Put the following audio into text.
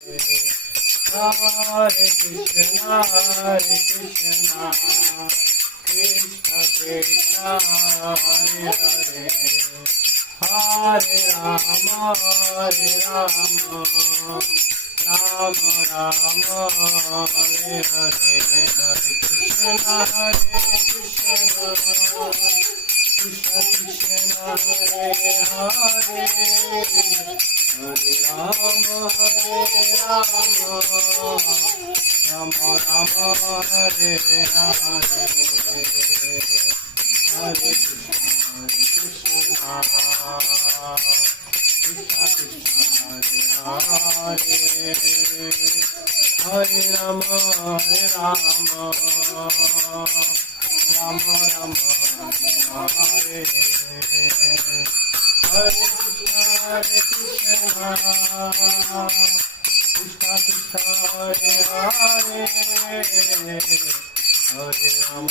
Hare Krishna, Krishna Krishna, Hare Hare, Hare Rama, Rama Rama, Hare Hare, Hare Krishna, Krishna Krishna, Hare Hare, Hare Rama, Rama Rama, Hare Hare, Hare Krishna, Krishna Krishna, Hare Hare, Hare Rama, Rama Rama, Hare Hare, Hare Krishna, Krishna Krishna, Hare Hare, Hare Rama.